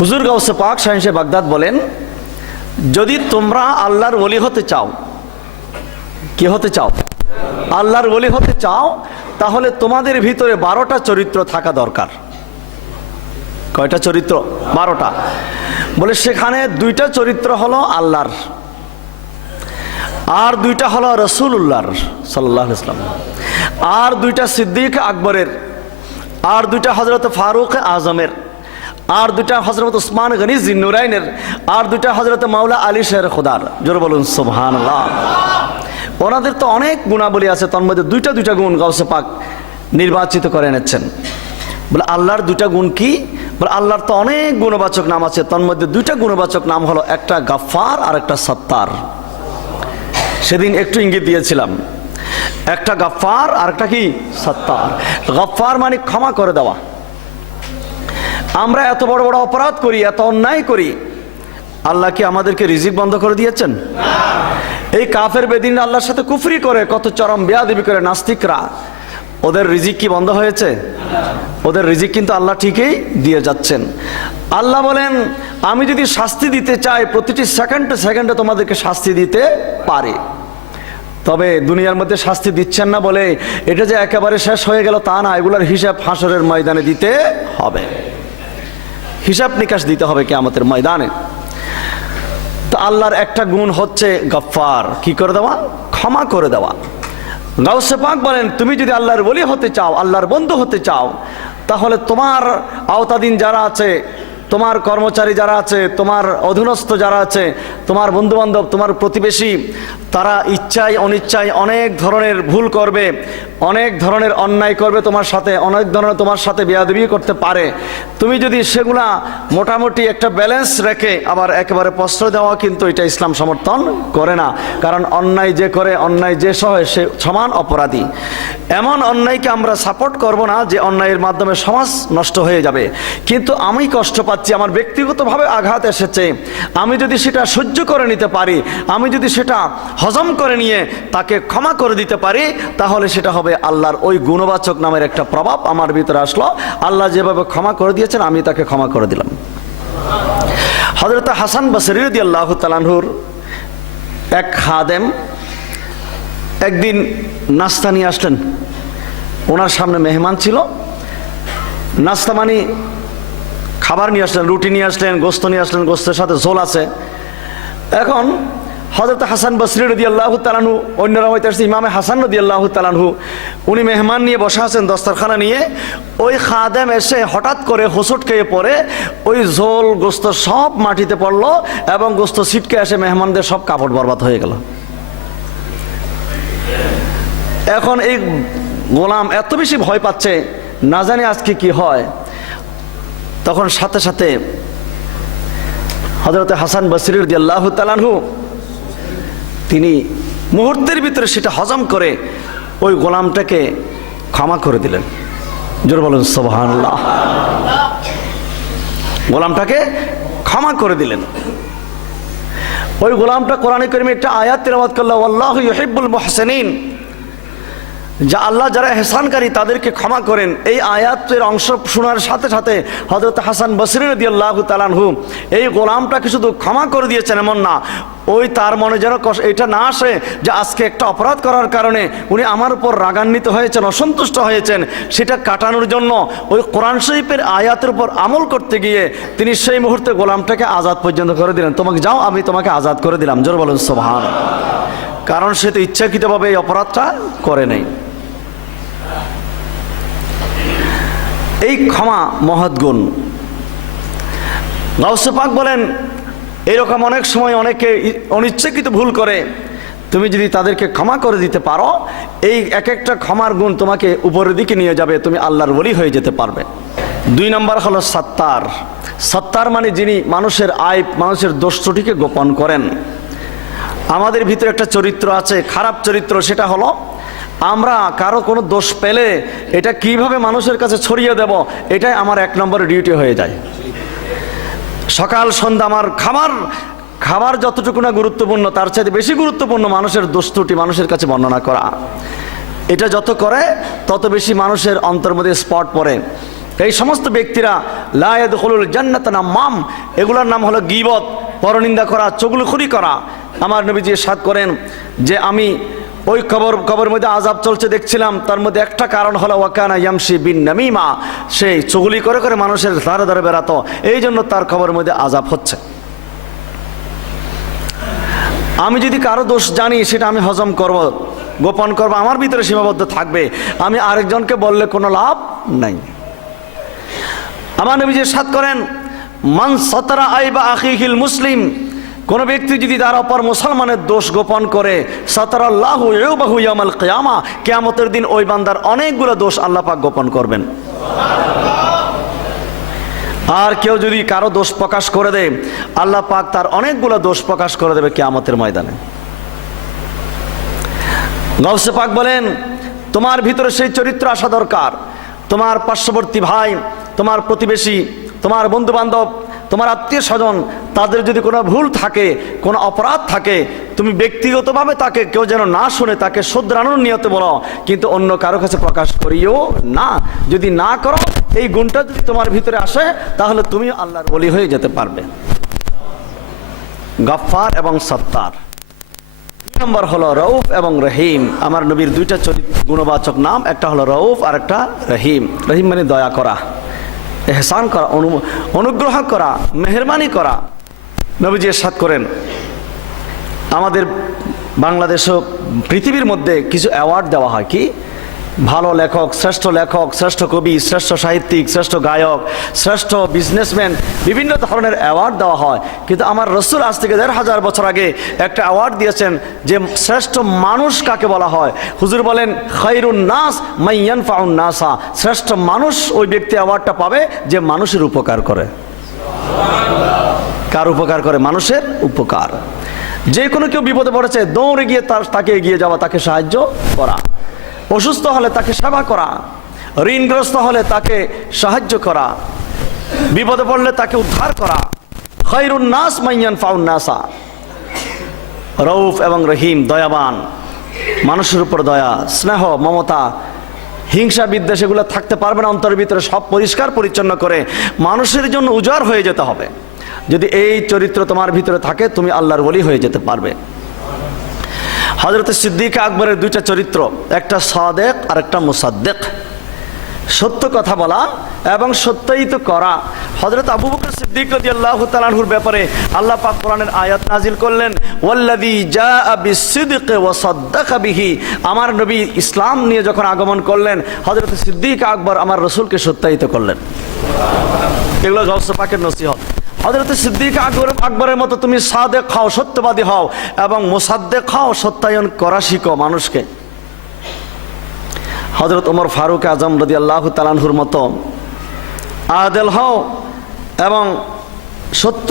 হুজুর গাউসে পাক সাহেব বাগদাদ বলেন, যদি তোমরা আল্লাহর ওলি হতে চাও, কি হতে চাও? আল্লাহর ওলি হতে চাও, তাহলে তোমাদের ভিতরে বারোটা চরিত্র থাকা দরকার। কয়টা চরিত্র? বারোটা। বলে, সেখানে দুইটা চরিত্র হলো আল্লাহর, আর দুইটা হলো রসুল্লাহর সাল্লাহ ইসলাম আর দুইটা সিদ্দিক আকবরের, আর দুইটা হজরত ফারুক আজমের। আর দুইটা হজরত উসমান গনি জিন্নুরাইনের, আর দুইটা হজরত মাওলা আলী শের খুদার। জোর বলুন সুবহান ওনাদের তো অনেক গুণাবলী আছে, তার মধ্যে দুইটা দুইটা গুণ গাউসে পাক নির্বাচিত করে এনেছেন। বলে আল্লাহর দুইটা গুণ কি? বলে আল্লাহর তো অনেক গুণবাচক নাম আছে, তার মধ্যে দুইটা গুণবাচক নাম হলো একটা গাফার আর একটা সত্তার। সেদিন একটু ইঙ্গিত দিয়েছিলাম। একটা গাফার আর একটা কি? সত্তার। গাফার মানে ক্ষমা করে দেওয়া। আমরা এত বড় বড় অপরাধ করি, এত অন্যায় করি, আল্লাহ কি আমাদেরকে রিজিক বন্ধ করে দিয়েছেন? এই কাফের বেদিন আল্লাহর সাথে কুফরি করে, কত চরম বেয়াদিবি করে নাস্তিকরা, ওদের রিজিক কি বন্ধ হয়েছে? ওদের রিজিক কিন্তু আল্লাহ ঠিকই দিয়ে যাচ্ছেন। আল্লাহ বলেন, আমি যদি শাস্তি দিতে চাই, প্রতিটি সেকেন্ডে সেকেন্ডে তোমাদেরকে শাস্তি দিতে পারি। তবে দুনিয়ার মধ্যে শাস্তি দিচ্ছেন না বলে, এটা যে একেবারে শেষ হয়ে গেল তা না, এগুলোর হিসাব হাসরের ময়দানে দিতে হবে। হিসাব নিকাশ দিতে হবে কে আমাদের ময়দানে। তো আল্লাহর একটা গুণ হচ্ছে গফ্ফার। কি করে দেওয়া? ক্ষমা করে দেওয়া। গাউসে পাক বলেন, তুমি যদি আল্লাহর বলি হতে চাও, আল্লাহর বন্ধু হতে চাও, তাহলে তোমার আওতাধীন যারা আছে, তোমার কর্মচারী যারা আছে, তোমার অধীনস্থ যারা আছে, তোমার বন্ধু বান্ধব তোমার প্রতিবেশী তারা ইচ্ছায়, অনিচ্ছায় অনেক ধরনের ভুল করবে, অনেক ধরনের অন্যায় করবে তোমার সাথে, অনেক ধরনের তোমার সাথে বেয়াদবি করতে পারে। তুমি যদি সেগুলা মোটামুটি একটা ব্যালেন্স রেখে আবার একেবারে প্রশ্রয় দেওয়া, কিন্তু এটা ইসলাম সমর্থন করে না। কারণ অন্যায় যে করে, অন্যায় যে সহে, সে সমান অপরাধী। এমন অন্যায়কে আমরা সাপোর্ট করব না যে অন্যায়ের মাধ্যমে সমাজ নষ্ট হয়ে যাবে। কিন্তু আমি কষ্ট পাচ্ছি, আমার ব্যক্তিগতভাবে আঘাত এসেছে। আমি যদি সেটা সহ্য করে নিতে পারি, আমি যদি সেটা হজম করে নিয়ে তাকে ক্ষমা করে দিতে পারি, তাহলে সেটা হবে আল্লাহর ওই গুণবাচক নামের একটা প্রভাব আমার ভিতরে আসলো। আল্লাহ যেভাবে ক্ষমা করে দিয়েছেন, আমি তাকে ক্ষমা করে দিলাম। হজরত হাসান বসরিদি আল্লাহ তালানহুর এক খাদেম একদিন নাস্তা নিয়ে আসলেন। ওনার সামনে মেহমান ছিল। নাস্তা মানে খাবার নিয়ে আসলেন, রুটি নিয়ে আসলেন, গোস্ত নিয়ে আসলেন, গোস্তের সাথে ঝোল আছে। এখন হজরত হাসান বসরি রদি আল্লাহ তালানহু অন্যরা হয়তো আসছে ইমামে হাসান রদি আল্লাহ তালানহু উনি মেহমান নিয়ে বসা আছেন দস্তরখানা নিয়ে। ওই খাদেম এসে হঠাৎ করে হোসট খেয়ে পড়ে, ওই ঝোল, গোস্ত সব মাটিতে পড়ল এবং গোস্ত ছিটকে এসে মেহমানদের সব কাপড় বরবাদ হয়ে গেল। এখন এই গোলাম এত বেশি ভয় পাচ্ছে, না জানি আজকে কি হয়। তখন সাথে সাথে হজরত হাসান বসরির দিয়াল্লাহ তালানহু তিনি মুহূর্তের ভিতরে সেটা হজম করে ওই গোলামটাকে ক্ষমা করে দিলেন। জোর বলুন সোবাহান্লাহ গোলামটাকে ক্ষমা করে দিলেন। ওই গোলামটা কোরআনে করিমে একটা আয়াত তেলাবাদ করল্লাহ আল্লাহ ইহিবুল মহসেনিন। যা আল্লাহ যারা হেসানকারী তাদেরকে ক্ষমা করেন, এই আয়াতের অংশ শোনার সাথে সাথে হজরত হাসান বসরির দিয়ে আল্লাহ তালানহু এই গোলামটাকে শুধু ক্ষমা করে দিয়েছেন এমন না, ওই তার মনে যেন এটা না আসে যে আজকে একটা অপরাধ করার কারণে উনি আমার উপর রাগান্বিত হয়েছেন, অসন্তুষ্ট হয়েছেন, সেটা কাটানোর জন্য ওই কোরআন শরীফের আয়াতের উপর আমল করতে গিয়ে তিনি সেই মুহূর্তে গোলামটাকে আজাদ পর্যন্ত করে দিলেন। তোমাকে যাও, আমি তোমাকে আজাদ করে দিলাম। জোর বলুন সোভান কারণ সে তো ইচ্ছাকৃতভাবে এই অপরাধটা করে নেই। এই ক্ষমা মহৎ গুণ। গাউসে পাক বলেন, এরকম অনেক সময় অনেকে অনিচ্ছাকৃত ভুল করে। তুমি যদি তাদেরকে ক্ষমা করে দিতে পারো, এই এক একটা ক্ষমার গুণ তোমাকে উপরের দিকে নিয়ে যাবে, তুমি আল্লাহর বলি হয়ে যেতে পারবে। দুই নম্বর হলো সত্তার। সত্তার মানে যিনি মানুষের আয়, মানুষের দোষ ত্রুটিকে গোপন করেন। আমাদের ভিতরে একটা চরিত্র আছে, খারাপ চরিত্র, সেটা হলো আমরা কারও কোনো দোষ পেলে এটা কীভাবে মানুষের কাছে ছড়িয়ে দেব, এটাই আমার এক নম্বরের ডিউটি হয়ে যায়। সকাল, সন্ধ্যা আমার খাবার খাবার যতটুকু না গুরুত্বপূর্ণ, তার চাইতে বেশি গুরুত্বপূর্ণ মানুষের দোষ ত্রুটি মানুষের কাছে বর্ণনা করা। এটা যত করে, তত বেশি মানুষের অন্তর মধ্যে স্পট পড়ে। এই সমস্ত ব্যক্তিরা লায়দ হলুল জান্নাত নাম মাম, এগুলোর নাম হলো গিবত, পরনিন্দা করা, চগুলখুরি করা। আমার নবীজি সাদ করেন যে, আমি ওই কবর কবর মধ্যে আজাব চলছে, দেখছিলাম। তার মধ্যে একটা কারণ হলো, ওয়াকানা ইয়ামশি বিন নামিমা সেই চুগলি করে করে মানুষের ধারে ধারে বেড়াতো। এই জন্য তার খবরের মধ্যে আজাব হচ্ছে। আমি যদি কারও দোষ জানি, সেটা আমি হজম করব, গোপন করব, আমার ভিতরে সীমাবদ্ধ থাকবে। আমি আরেকজনকে বললে কোনো লাভ নাই। আমার নবী যে সাত করেন, মান সতরা আইবা আখিহিল মুসলিম? কোন ব্যক্তি যদি তার অপর মুসলমানের দোষ গোপন করে, সতরাল্লাহু ইয়ামাল কিয়ামা, কিয়ামতের দিন ওই বান্দার অনেকগুলো দোষ আল্লাহ পাক গোপন করবেন। আর কেউ যদি কারও দোষ প্রকাশ করে দেয়, আল্লাহ পাক তার অনেকগুলো দোষ প্রকাশ করে দেবে কেয়ামতের ময়দানে। গৌসে পাক বলেন, তোমার ভিতরে সেই চরিত্র আসা দরকার। তোমার পার্শ্ববর্তী ভাই, তোমার প্রতিবেশী, তোমার বন্ধু বান্ধব তোমার আত্মীয় স্বজন, তাদের যদি কোনো ভুল থাকে, কোনো অপরাধ থাকে, তুমি ব্যক্তিগতভাবে তাকে কেউ যেন না শুনে তাকে শুধরানোর নিয়তে বলো, কিন্তু অন্য কারও কাছে প্রকাশ করিও না। যদি না করো, এই গুণটা যদি তোমার ভিতরে আসে, তাহলে তুমি আল্লাহর বলি হয়ে যেতে পারবে। গফফার এবং সত্তার। নম্বর হলো রৌফ এবং রহিম। আমার নবীর দুইটা চরিত্র গুণবাচক নাম, একটা হলো রৌফ আর একটা রহিম। রহিম মানে দয়া করা। এহসান করা, অনু, অনুগ্রহ করা, মেহরবানি করা। নবীজি এরশাদ করেন। আমাদের বাংলাদেশও পৃথিবীর মধ্যে কিছু অ্যাওয়ার্ড দেওয়া হয় কি? ভালো লেখক, শ্রেষ্ঠ লেখক, শ্রেষ্ঠ কবি, শ্রেষ্ঠ সাহিত্যিক, শ্রেষ্ঠ গায়ক, শ্রেষ্ঠ বিজনেসম্যান বিভিন্ন ধরনের অ্যাওয়ার্ড দেওয়া হয়। কিন্তু আমার রসুল আজ থেকে দেড় হাজার বছর আগে একটা অ্যাওয়ার্ড দিয়েছেন যে শ্রেষ্ঠ মানুষ কাকে বলা হয়? হুজুর বলেন খৈরুন নাস মাইয়ান ফাউন নাসা। শ্রেষ্ঠ মানুষ ওই ব্যক্তি অ্যাওয়ার্ডটা পাবে যে মানুষের উপকার করে। কার উপকার করে? মানুষের উপকার। যে কোনো কেউ বিপদে পড়েছে, দৌড়ে গিয়ে তার, তাকে এগিয়ে যাওয়া, তাকে সাহায্য করা। অসুস্থ হলে তাকে সেবা করা, ঋণগ্রস্ত হলে তাকে সাহায্য করা, বিপদে পড়লে তাকে উদ্ধার করা খৈরুন নাস মাইয়ান ফাউন নাসা। রৌফ এবং রহিম দয়াবান, মানুষের উপর দয়া, স্নেহ, মমতা, হিংসা, বিদ্বেষ এগুলো থাকতে পারবে না, অন্তরের ভিতরে সব পরিষ্কার পরিচ্ছন্ন করে মানুষের জন্য উজাড় হয়ে যেতে হবে। যদি এই চরিত্র তোমার ভিতরে থাকে, তুমি আল্লাহর বলি হয়ে যেতে পারবে। হজরত সিদ্দিক আকবরের দুইটা চরিত্র, একটা সাদেক আর একটা মুসাদ্দেক। সত্য কথা বলা এবং সত্যায়িত করা। হজরত আবু বকর সিদ্দিক রাদিয়াল্লাহু তাআলার ব্যাপারে আল্লাহ পাক কোরআনের আয়াত নাজিল করলেন, ওয়াল্লাযী জাআ বিসিদকি ওয়া সাদ্দাকা বিহি। আমার নবী ইসলাম নিয়ে যখন আগমন করলেন হজরত সিদ্দিক আকবর আমার রসুলকে সত্যায়িত করলেন। এগুলো গৌস পাকের নসিহত। হজরত সিদ্দিক আকবর আকবরের মতো তুমি সাদেক খাও সত্যবাদী হও এবং মোসাদ্দেক খাও সত্যায়ন করা শিখো মানুষকে। হজরত ওমর ফারুক আজম রদি আল্লাহ তালানহুর মতো আদেল হও এবং সত্য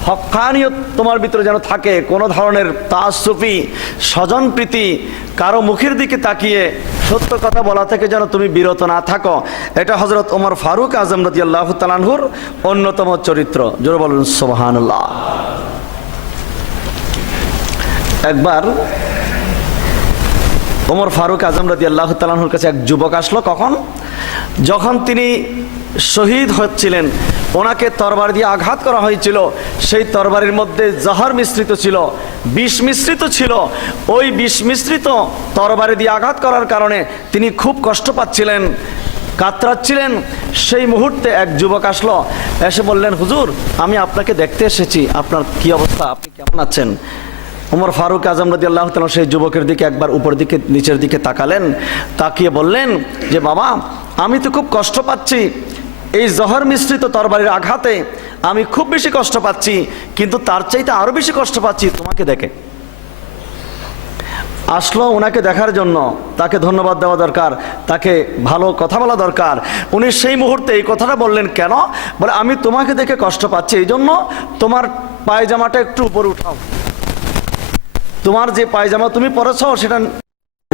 আহ, হক্কানিয়ত তোমার ভিতরে যেন থাকে কোনো ধরনের তাসুফি স্বজনপ্রীতি কারও মুখের দিকে তাকিয়ে সত্য কথা বলা থেকে যেন তুমি বিরত না থাকো। এটা হজরত ওমর ফারুক আজম রদি আল্লাহ তালানহুর অন্যতম চরিত্র। জোর বলুন সোহানুল্লাহ একবার ওমর ফারুক আজম রাজি আল্লাহ তালাহুর কাছে এক যুবক আসলো। কখন? যখন তিনি শহীদ হচ্ছিলেন। ওনাকে তরবার দিয়ে আঘাত করা হয়েছিল। সেই তরবারির মধ্যে জাহার মিশ্রিত ছিল, বিষ মিশ্রিত ছিল। ওই বিষ মিশ্রিত তরবারি দিয়ে আঘাত করার কারণে তিনি খুব কষ্ট পাচ্ছিলেন, কাতরাচ্ছিলেন। সেই মুহূর্তে এক যুবক আসলো, এসে বললেন, হুজুর, আমি আপনাকে দেখতে এসেছি। আপনার কি অবস্থা? আপনি কেমন আছেন? ওমর ফারুক আজম রদি আল্লাহ তালা সেই যুবকের দিকে একবার উপর দিকে, নিচের দিকে তাকালেন, তাকিয়ে বললেন যে, বাবা, আমি তো খুব কষ্ট পাচ্ছি। এই জহর মিশ্রিত তরবারির আঘাতে আমি খুব বেশি কষ্ট পাচ্ছি, কিন্তু তার চাইতে আরও বেশি কষ্ট পাচ্ছি, তোমাকে দেখে। আসলো ওনাকে দেখার জন্য, তাকে ধন্যবাদ দেওয়া দরকার, তাকে ভালো কথা বলা দরকার। উনি সেই মুহূর্তে এই কথাটা বললেন, কেন? বলে, আমি তোমাকে দেখে কষ্ট পাচ্ছি, এই জন্য তোমার পায়জামাটা একটু উপরে উঠাও। তোমার যে পায়জামা তুমি পরেছ, সেটা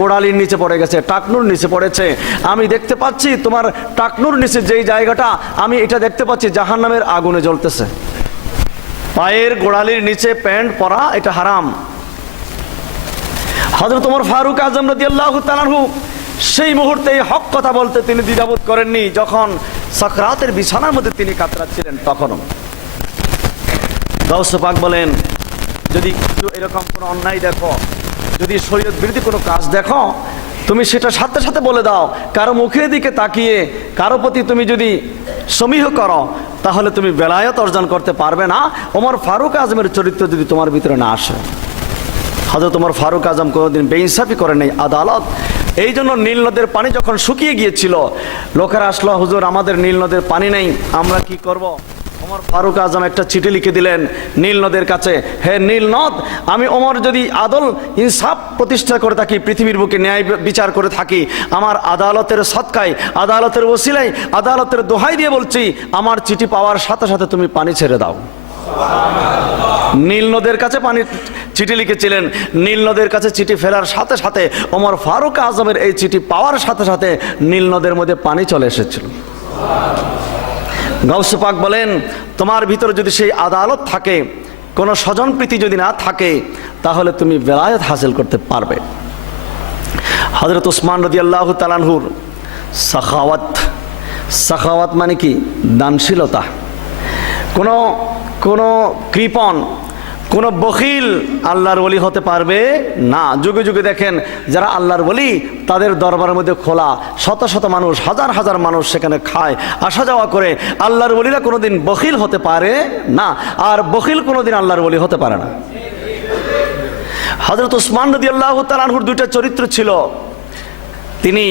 গোড়ালির নিচে পড়ে গেছে, টাকনুর নিচে পড়েছে। আমি দেখতে পাচ্ছি তোমার টাকনুর নিচে যেই জায়গাটা, আমি এটা দেখতে পাচ্ছি জাহান নামের আগুনে জ্বলতেছে। পায়ের গোড়ালির নিচে প্যান্ট পরা, এটা হারাম। হজরত তোমার ফারুক আজম আল্লাহ তালাহু সেই মুহূর্তে হক কথা বলতে তিনি দ্বিধাবোধ করেননি, যখন সাকরাতের বিছানার মধ্যে তিনি কাতরাচ্ছিলেন তখনও। গাউস পাক বলেন, যদি কিছু এরকম কোনো অন্যায় দেখো যদি শরীয়ত বিরোধী কোনো কাজ দেখো, তুমি সেটা সাথে সাথে বলে দাও, কারও মুখের দিকে তাকিয়ে, কারও প্রতি তুমি যদি সমীহ করো, তাহলে তুমি বেলায়ত অর্জন করতে পারবে না ওমর ফারুক আজমের চরিত্র যদি তোমার ভিতরে না আসে হয়তো তোমার ফারুক আজম কোনোদিন বেইনসাফি করে নেই আদালত এই জন্য নীল নদের পানি যখন শুকিয়ে গিয়েছিল, লোকেরা আসলো, হুজুর, আমাদের নীল নদের পানি নেই, আমরা কি করব। ওমর ফারুক আজম একটা চিঠি লিখে দিলেন নীল নদের কাছে, হে নীল নদ, আমি ওমর যদি আদল ইনসাফ প্রতিষ্ঠা করে থাকি, পৃথিবীর বুকে ন্যায় বিচার করে থাকি, আমার আদালতের সৎকায়, আদালতের ওসিলাই আদালতের দোহাই দিয়ে বলছি, আমার চিঠি পাওয়ার সাথে সাথে তুমি পানি ছেড়ে দাও। নীল নদের কাছে পানি চিঠি লিখেছিলেন। নীল নদের কাছে চিঠি ফেরার সাথে সাথে ওমর ফারুক আজমের এই চিঠি পাওয়ার সাথে সাথে নীল নদের মধ্যে পানি চলে এসেছিল। গাউসুপাক বলেন, তোমার ভিতরে যদি সেই আদালত থাকে, কোনো স্বজন প্রীতি যদি না থাকে, তাহলে তুমি বেলায়ত হাসিল করতে পারবে। হজরত উসমান রদি আল্লাহ তালানহুর সাখাওয়াত সাখাওয়াত মানে কি? দানশীলতা। কোনো কোনো কৃপণ কোনো বখিল আল্লাহর বলি হতে পারবে না। যুগে যুগে দেখেন, যারা আল্লাহর বলি তাদের দরবারের মধ্যে খোলা শত শত মানুষ, হাজার হাজার মানুষ সেখানে খায়, আসা যাওয়া করে। আল্লাহর বলিরা কোনোদিন বখিল হতে পারে না, আর বখিল কোনোদিন আল্লাহর বলি হতে পারে না। হজরত উসমান নদী আল্লাহ তালানহুর দুইটা চরিত্র ছিল। তিনি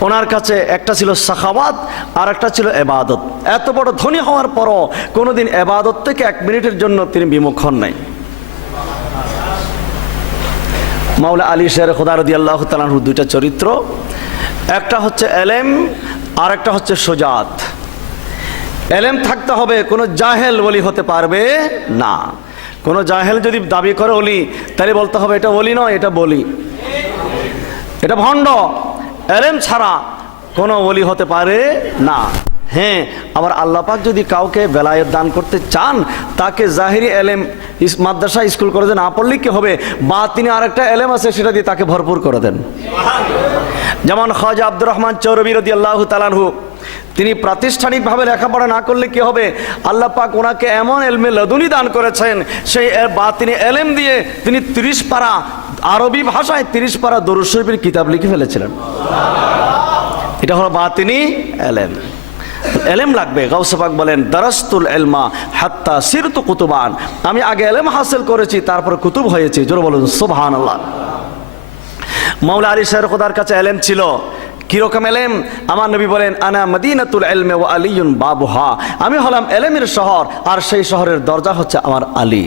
ওনার কাছে একটা ছিল সাখাওয়াত, আর একটা ছিল এবাদত। এত বড় ধনী হওয়ার পরও কোনোদিন এবাদত থেকে এক মিনিটের জন্য তিনি বিমুখ হন নাই। মাওলা আলী শের খোদারদি আল্লাহ তালাহুর দুইটা চরিত্র, একটা হচ্ছে এলেম, আর একটা হচ্ছে সোজাত। এলেম থাকতে হবে, কোনো জাহেল বলি হতে পারবে না। কোনো জাহেল যদি দাবি করে অলি তাহলে বলতে হবে এটা বলি নয়, এটা বলি। এটা ভণ্ড। এলেম ছাড়া কোনো বলি হতে পারে না। হ্যাঁ আবার আল্লাহ পাক যদি কাউকে বেলায়েত দান করতে চান, তাকে জাহিরি এলেম মাদ্রাসা স্কুল কলেজে না পড়লে কি হবে? বা তিনি আরেকটা এলেম আছে, সেটা দিয়ে তাকে ভরপুর করে দেন। যেমন খাজা আব্দুর রহমান চৌরবী রদি আল্লাহ তালানহু তিনি প্রাতিষ্ঠানিকভাবে লেখাপড়া না করলে কি হবে? আল্লাহ পাক ওনাকে এমন এলমে লদুনি দান করেছেন, সেই বা তিনি এলেম দিয়ে তিনি তিরিশ পারা আরবি ভাষায় তিরিশ পারা দরুদ শরীফের কিতাব লিখে ফেলেছিলেন। এটা হলো বাতিনি এলেম। এলেম লাগবে গাউসবাক বলেন, দারাস্তুল এলমা হাত্তা সিরতু কুতুবান। আমি আগে এলেম হাসিল করেছি, তারপর কুতুব হয়েছি। জোরে বলুন সুবহান আল্লাহ মাওলা আলী শের খোদার কাছে এলেম ছিল। কীরকম এলেম? আমার নবী বলেন, আনা মদিনাতুল এলমে ও আলিউন বাবুহা। আমি হলাম এলেমের শহর, আর সেই শহরের দরজা হচ্ছে আমার আলী।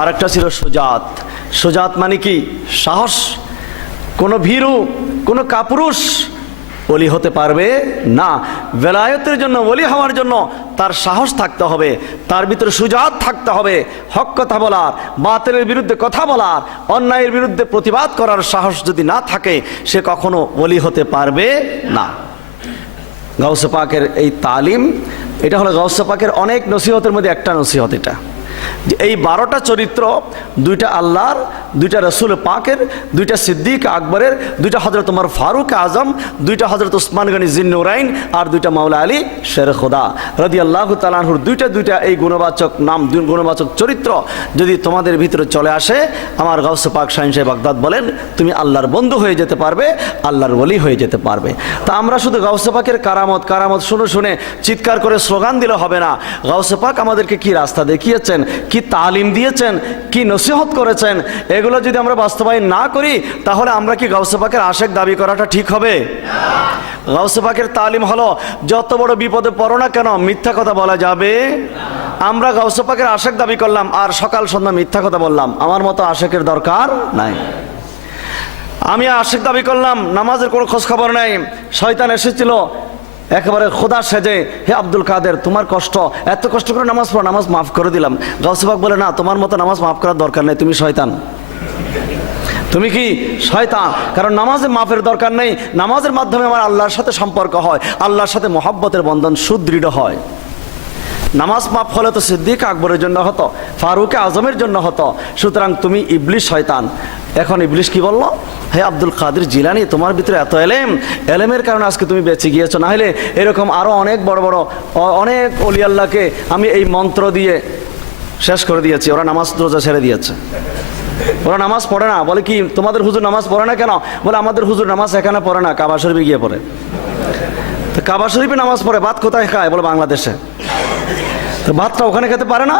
আর একটা ছিল সুজাত। সুজাত মানে কি? সাহস? কোনো ভীরু? কোনো কাপুরুষ? বলি হতে পারবে না। বেলায়তের জন্য, বলি হওয়ার জন্য তার সাহস থাকতে হবে। তার ভিতরে সুজাত থাকতে হবে। হক কথা বলার, বাতিলের বিরুদ্ধে কথা বলার, অন্যায়ের বিরুদ্ধে প্রতিবাদ করার সাহস যদি না থাকে, সে কখনো বলি হতে পারবে না। গাউসে পাকের এই তালিম, এটা হলো গাউসে পাকের অনেক নসিহতের মধ্যে একটা নসিহত এটা। এই বারোটা চরিত্র, দুইটা আল্লাহর, দুইটা রসুল পাকের, দুইটা সিদ্দিক আকবরের, দুইটা হজরত উমর ফারুক আজম, দুইটা হজরত উসমান গনি জিন্নুরাইন আর দুইটা মাওলা আলী শের খোদা। রদি আল্লাহ তালাহুর দুইটা দুইটা এই গুণবাচক নাম গুণবাচক চরিত্র যদি তোমাদের ভিতরে চলে আসে, আমার গাউসে পাক শাহিন সাহেব বাগদাদ বলেন, তুমি আল্লাহর বন্ধু হয়ে যেতে পারবে, আল্লাহর বলি হয়ে যেতে পারবে। তা আমরা শুধু গাউসে পাকের কারামত কারামত শুনে শুনে চিৎকার করে স্লোগান দিলে হবে না। গাউসে পাক আমাদেরকে কি রাস্তা দেখিয়েছেন? কি তালিম দিয়েছেন, কি নসিহত করেছেন, এগুলো যদি আমরা বাস্তবায়ন না করি, তাহলে আমরা কি গাউসে পাকের আশেক দাবি করাটা ঠিক হবে? গাউসে পাকের তালিম হলো, যত বড় বিপদে পড়ো না কেন, মিথ্যা কথা বলা যাবে। আমরা গাউসে পাকের আশেক দাবি করলাম, আর সকাল সন্ধ্যা মিথ্যা কথা বললাম। আমার মতো আশেকের দরকার নাই। আমি আশেক দাবি করলাম, নামাজের কোনো খোঁজ খবর নাই। শয়তান এসেছিল একেবারে খোদা সেজে, হে আব্দুল কাদের, তোমার কষ্ট, এত কষ্ট করে নামাজ পড়া, নামাজ মাফ করে দিলাম। গাউসবাক বলে, না, তোমার মতো নামাজ মাফ করার দরকার নেই, তুমি শয়তান। তুমি কি শয়তান? কারণ নামাজে মাফের দরকার নেই। নামাজের মাধ্যমে আমার আল্লাহর সাথে সম্পর্ক হয়, আল্লাহর সাথে মহাব্বতের বন্ধন সুদৃঢ় হয়। নামাজ মাফ হলে তো সিদ্দিক আকবরের জন্য হতো, ফারুক আজমের জন্য হতো। সুতরাং তুমি ইবলিশ শয়তান। এখন ইবলিশ কি বলল? হে আব্দুল কাদের জিলানি, তোমার ভিতরে এত এলেম? এলেমের কারণে আজকে তুমি বেঁচে গিয়েছো। না হলে এরকম আরও অনেক বড় বড় অনেক অলি আল্লাহকে আমি এই মন্ত্র দিয়ে শেষ করে দিয়েছি। ওরা নামাজ রোজা ছেড়ে দিয়েছে। ওরা নামাজ পড়ে না। বলে কি, তোমাদের হুজুর নামাজ পড়ে না কেন? বলে, আমাদের হুজুর নামাজ এখানে পড়ে না, কাবা শরীফে গিয়ে পড়ে। কাবা শরীফে নামাজ পড়ে, ভাত কোথায় খায়? বলে, বাংলাদেশে। তো ভাতটা ওখানে খেতে পারে না?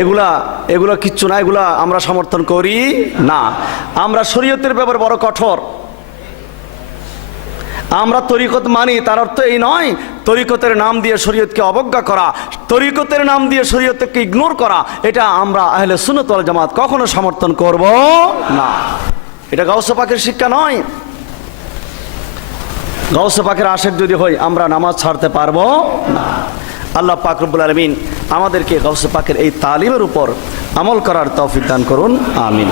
এগুলা এগুলা কিচ্ছু না, এগুলা আমরা সমর্থন করি না। আমরা শরীয়তের ব্যাপারে বড় কঠোর। আমরা তরিকত মানি, তার অর্থ এই নয়, তরিকতের নাম দিয়ে শরীয়তকে অবজ্ঞা করা, তরিকতের নাম দিয়ে শরীয়তকে ইগনোর করা, এটা আমরা আহলে সুনতল জামাত কখনো সমর্থন করব না। এটা গাউসে পাকের শিক্ষা নয়। গাউসে পাকের আশেক যদি হই আমরা নামাজ ছাড়তে পারব না। আল্লাহ পাক রব্বুল আলমিন আমাদেরকে গাউসে পাকের এই তালিমের উপর আমল করার তৌফিক দান করুন, আমিন।